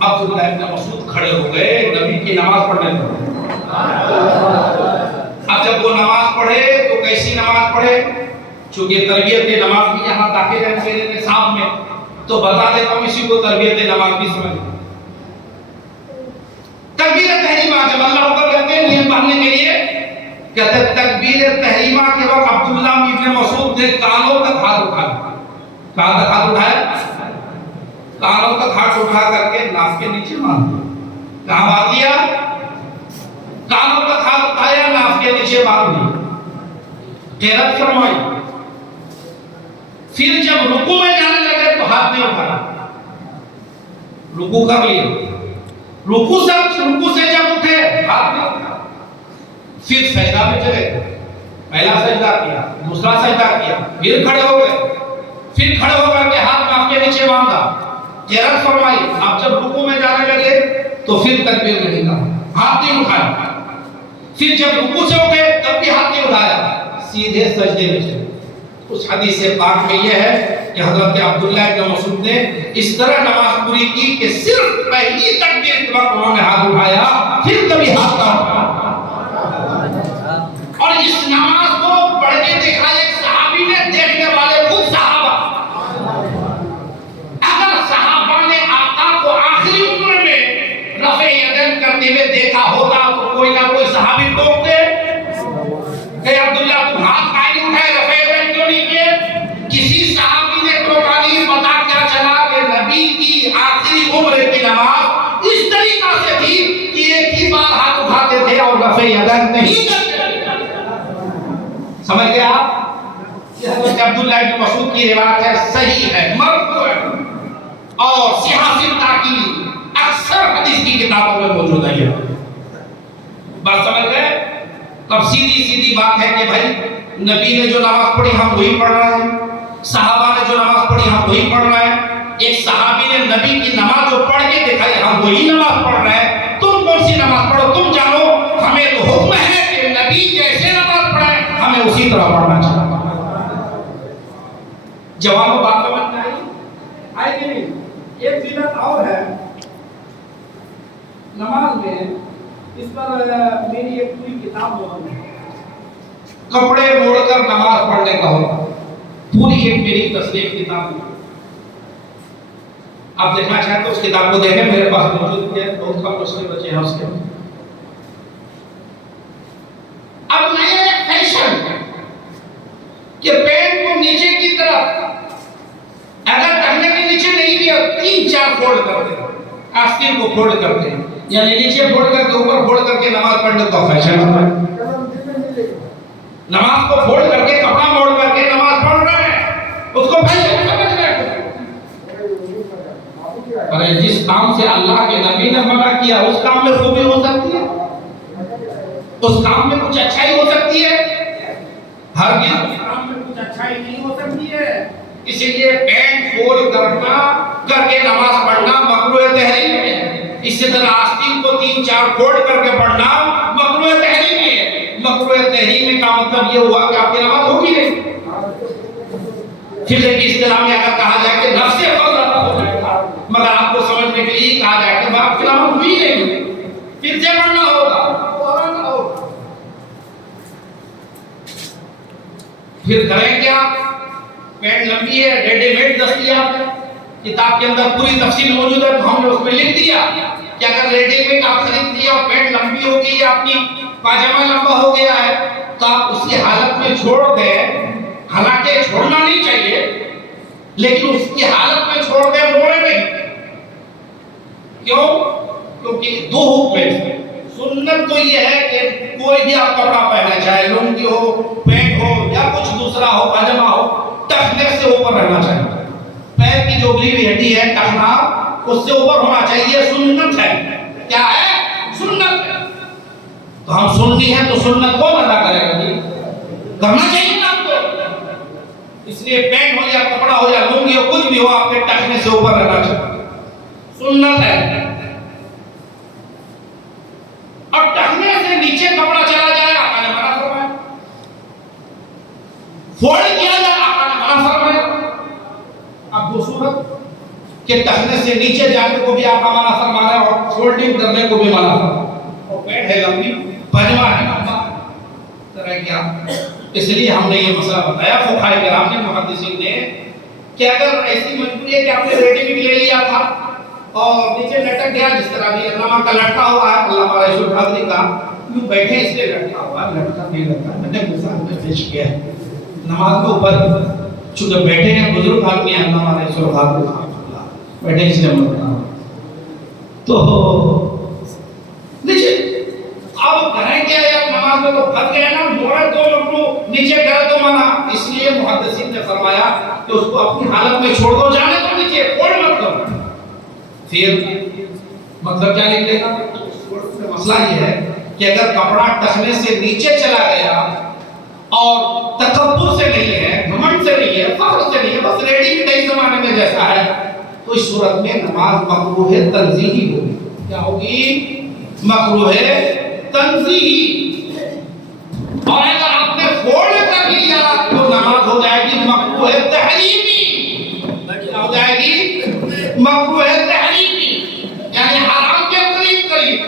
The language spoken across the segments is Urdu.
عبداللہ ابن مسعود کھڑے ہو گئے نبی کی نماز پڑھنے لگے. اب جب وہ نماز پڑھے تو کیسی نماز پڑھے؟ چونکہ تربیت نماز بھی یہاں داخل ہے میرے نصاب میں، تو بتا دیتا ہوں اسی کو تربیت نماز بھی سمجھ. تکبیر تحریمہ جب اللہ اکبر کہتے ہیں یہ پڑھنے کے لیے کہتے ہیں تکبیر تحریمہ کے وقت عبداللہ ابن مسعود نے کانوں تک ہاتھ اٹھایا. کہاں تک ہاتھ اٹھایا؟ کانوں تک ہاتھ اٹھا کر کے ناف کے نیچے مار دیا. کہاں مار دیا؟ کانوں تک ہاتھ اٹھایا، ناف کے نیچے مار دیا. قرات فرمائی. پھر جب رکوع میں جانے لگے تو ہاتھ نہیں اٹھایا، رکوع کر لیا. رکوع سے جب اٹھے ہاتھ نہیں اٹھایا. پھر سجدہ میں چلے گئے. پہلا سجدہ کیا، دوسرا سجدہ کیا، پھر کھڑے ہو گئے. پھر کھڑے ہو کر کے ہاتھ ناف کے نیچے باندھا. قرات فرمائی. آپ جب رکوع میں جانے لگے تو پھر تکبیر نہیں کہا، ہاتھ نہیں اٹھایا. پھر جب رکوع سے اٹھے تب بھی ہاتھ نہیں اٹھایا، سیدھے سجدے میں چلے. اس حدیث پاک میں یہ ہے کہ حضرت عبداللہ ابن مسعود نے اس طرح نماز پوری کی کہ صرف پہلی تکبیر کے وقت انہوں نے ہاتھ اٹھایا، پھر کبھی ہاتھ نہ اٹھایا. اور اس نماز کو پڑھ کے دیکھا ایک صحابی نے، دیکھنے والے خود صحابہ. اگر صحابہ نے آقا کو آخری عمر میں رفع یدین کرتے ہوئے دیکھا ہوتا تو کوئی نہ کوئی صحابی ٹوکتے کہ عبداللہ تم ہاتھ کائیں نہیں اٹھائے، رفع یدین کیوں نہیں کیے؟ کسی صحابی نے ٹوکا نہیں. پتا کیا چلا کہ نبی کی آخری عمر کی نماز اس طریقہ سے تھی کہ ایک ہی بار ہاتھ اٹھاتے تھے اور رفع یدین نہیں کرتے. سمجھ گئے آپ؟ یہ حضرت عبداللہ ابن مسعود کی روایت ہے، صحیح ہے، مرفوع ہے، اور صحاح کی اکثر حدیث کی کتابوں میں موجود ہے. یہ بات سمجھ گئے؟ تب سیدھی بات ہے کہ بھائی نبی نے جو نماز پڑھی ہم وہی پڑھ رہے ہیں، صحابہ نے جو نماز پڑھی ہم وہی پڑھ رہے ہیں. ایک صحابی نے نبی کی نماز جو پڑھ کے دکھائی ہم وہی نماز پڑھ رہے ہیں. تم کون سی نماز پڑھو تم جانو، ہمیں تو حکم ہے کہ نبی جیسے نماز پڑھے ہمیں اسی طرح پڑھنا چاہیے. جواب بات سمجھ میں آئی کہ نہیں؟ ایک بدعت اور ہے نماز میں، اس پر میری ایک پوری کتاب موجود ہے، کپڑے موڑ کر نماز پڑھنے کا ہوتا. پوری ایک میری تصنیف کتاب ہے. آپ دیکھنا چاہیں تو اس کتاب کو دیکھیں، میرے پاس موجود ہے، بہت کم مسئلے بچے ہیں اس کے. اب نیا ایک فیشن کہ پینٹ کو نیچے کی طرف اگر ٹہنے کے نیچے نہیں بھی 3-4 فولڈ کرتے ہیں، آستین کو فولڈ کرتے ہیں، یعنی نیچے فولڈ کر کے اوپر فولڈ کر کے نماز پڑھنے کا فیشن ہوتا ہے. نماز کو فولڈ کر کے کپڑا موڑ کر کے نماز پڑھ رہے ہیں، اس کو فیشن سمجھ رہے ہیں. پر جس کام سے اللہ کے نبی نے منع کیا اس کام میں خوبی ہو سکتی ہے، اس کام میں کچھ اچھائی ہو سکتی ہے؟ ہرگز اس کام میں کچھ اچھائی نہیں ہو سکتی ہے. اسی لیے پینٹ فولڈ کر کے نماز پڑھنا مکروہ تحریم ہے. اسی طرح آستین کو 3-4 فولڈ کر کے پڑھنا مکروہ تحریم ہے. مکروہ تحریم کا مطلب یہ ہوا کہ آپ کی نماز ہوگی نہیں. فقہ کی اصطلاح میں اگر کہا جائے کہ نفس فرض ہو جائے گا، مگر آپ کو سمجھنے کے لیے کہا جائے کہ آپ کی نماز ہوئی نہیں، پھر سے پڑھنا ہوگا. پھر کریں کیا؟ پینٹ لمبی ہے، ریڈی میڈ دستیاب ہے، کتاب کے اندر پوری تفصیل موجود ہے، تو ہم نے اس میں لکھ دیا کہ اگر ریڈی میڈ آپ خرید لیا اور پینٹ لمبی ہو گئی، آپ کی پاجامہ لمبا ہو گیا ہے، تو آپ اس کی حالت میں چھوڑ دیں. حالانکہ چھوڑنا نہیں چاہیے، لیکن اس کی حالت میں چھوڑ دیں، موڑے نہیں. کیوں؟ کیونکہ 2 حکم ہیں. سنت تو یہ ہے کہ کوئی بھی آپ کپڑا پہنا، چاہے لنگی ہو، پینٹ ہو یا کچھ دوسرا ہو، پاجامہ ہو، ٹخنے سے اوپر رہنا چاہیے. پیر کی جو اگلی ہوئی ہڈی ہے ٹخنا، اس سے اوپر ہونا چاہیے. سنت ہے. کیا ہے؟ سنت ہے. تو ہم سننی ہے تو سنت کون ادا کرے گا؟ جی کرنا چاہیے نا آپ کو. اس لیے پینٹ ہو یا کپڑا ہو یا لنگی ہو، کچھ بھی ہو، آپ کے ٹخنے سے اوپر رہنا چاہیے. سنت ہے. اور ٹخنے سے نیچے کپڑا چلا جائے آقا نے منع فرمایا. فولڈ کیا جائے آقا نے منع فرمایا. اب وہ صورت کہ ٹخنے سے نیچے جانے کو بھی آقا منع فرما رہے ہیں اور فولڈنگ کرنے کو بھی منع فرما رہے ہیں. اور پینٹ ہے لمبی، پجما ہے لمبا، طرح کیا. اس لیے ہم نے یہ مسئلہ بتایا فقہاء کرام نے، محدثین نے، کہ اگر ایسی مجبوری ہے کہ آپ نے ریڈی میڈ لے لیا تھا اور نیچے لٹک گیا، جس طرح بھی علامہ کا لٹکا ہوا ہے، علامہ رئیس القادری کا یوں بیٹھے اس لیے لٹکا ہوا ہے، لٹکا نہیں لٹکا میں نے مثال میں پیش کیا ہے. نماز کے اوپر چونکہ بیٹھے ہیں بزرگ آدمی ہیں، علامہ رئیس القادری بیٹھے اس لیے میں بتا رہا ہوں. تو نیچے اب کریں کیا یار، نماز میں تو پھنس گئے نا، موڑے تو مکروہ، نیچے کرے تو منع. اس لیے محدثین نے فرمایا کہ اس کو اپنی حالت میں چھوڑ دو، جانے تو نیچے کوڑ مت کرو. پھر مطلب کیا نکلے گا؟ مسئلہ یہ ہے کہ اگر کپڑا ٹخنے سے نیچے چلا گیا اور تکبر سے نہیں ہے، گھمنڈ سے نہیں ہے، فخر سے نہیں ہے، بس ریڈی میڈ زمانے میں جیسا ہے، تو اس صورت میں نماز مکروہ تنزیہی ہوگی. کیا ہوگی؟ مکروہ تنزیہی. اور اگر آپ نے فولڈ کر لیا تو نماز ہو جائے گی مکروہ تحریمی. کیا ہو جائے گی؟ مکروہ تحریمی، یعنی حرام کے قریب قریب.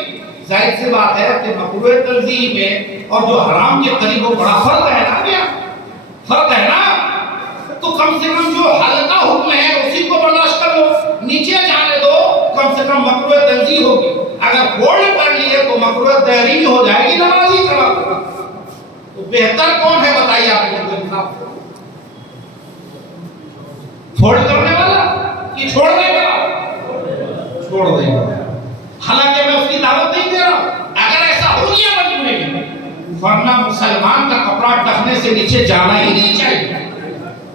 ظاہر سی بات ہے کہ مکروہ تنزیہی میں اور جو حرام کے قریب وہ بڑا فرق ہے نا. کیا فرق ہے نا؟ تو کم سے کم جو ہلکا حکم ہے اسی کو برداشت کر لو، نیچے جانے دو، کم سے کم مکروہ تنزیہ ہوگی. اگر فولڈ کر لیے تو مکروہ تحریمی ہو جائے گی، نماز ہی خراب ہوگا. تو بہتر کون ہے بتائیے آپ کو؟ فولڈ کرنے والا کہ چھوڑنے والا؟ چھوڑ دے گا. حالانکہ میں اس کی دعوت نہیں دے رہا ہوں، اگر ایسا ہو گیا مجبوری میں، ورنہ مسلمان کا کپڑا ٹخنے سے نیچے جانا ہی نہیں چاہیے.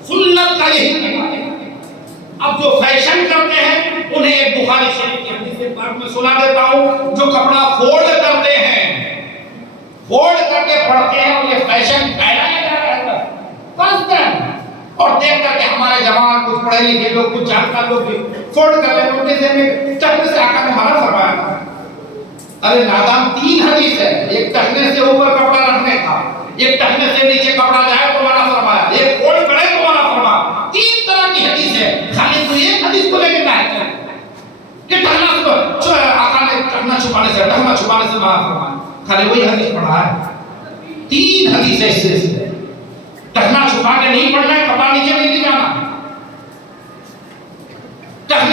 سنت کا یہی طریقہ ہے. اب جو فیشن کرتے ہیں انہیں ایک بخاری شریف کی حدیث پاک میں سنا دیتا ہوں. جو کپڑا فولڈ کرتے ہیں، فولڈ کر کے پڑھتے ہیں، اور یہ فیشن پھیلایا جا رہا ہے پڑھتے ہیں، اور دیکھ کر کے ہمارے جوان کچھ پڑھے لکھے لوگ، کچھ جانکار لوگ بھی فولڈ کر لیتے ہیں. ان کے ذہن میں ٹخنے سے آقا نے منع فرمایا. ارے نادان، 3 حدیث ہے، ایک ٹخنے سے اوپر کپڑا رکھنے کا، ایک ٹخنے سے نیچے کپڑا جائے تو منع فرمایا، ایک فولڈ کرے تو منع فرمایا. 3 طرح کی حدیث ہے. خالی تو ایک حدیث کو لے کے کہتے ہیں کہ ٹخنا آقا نے ٹخنا چھپانے سے منع فرمایا. خالی وہی حدیث پڑھا ہے. 3 حدیث ہے اس سے. ٹخنا چھپا کے نہیں پڑھنا ہے، کپڑا نیچے نہیں جانا.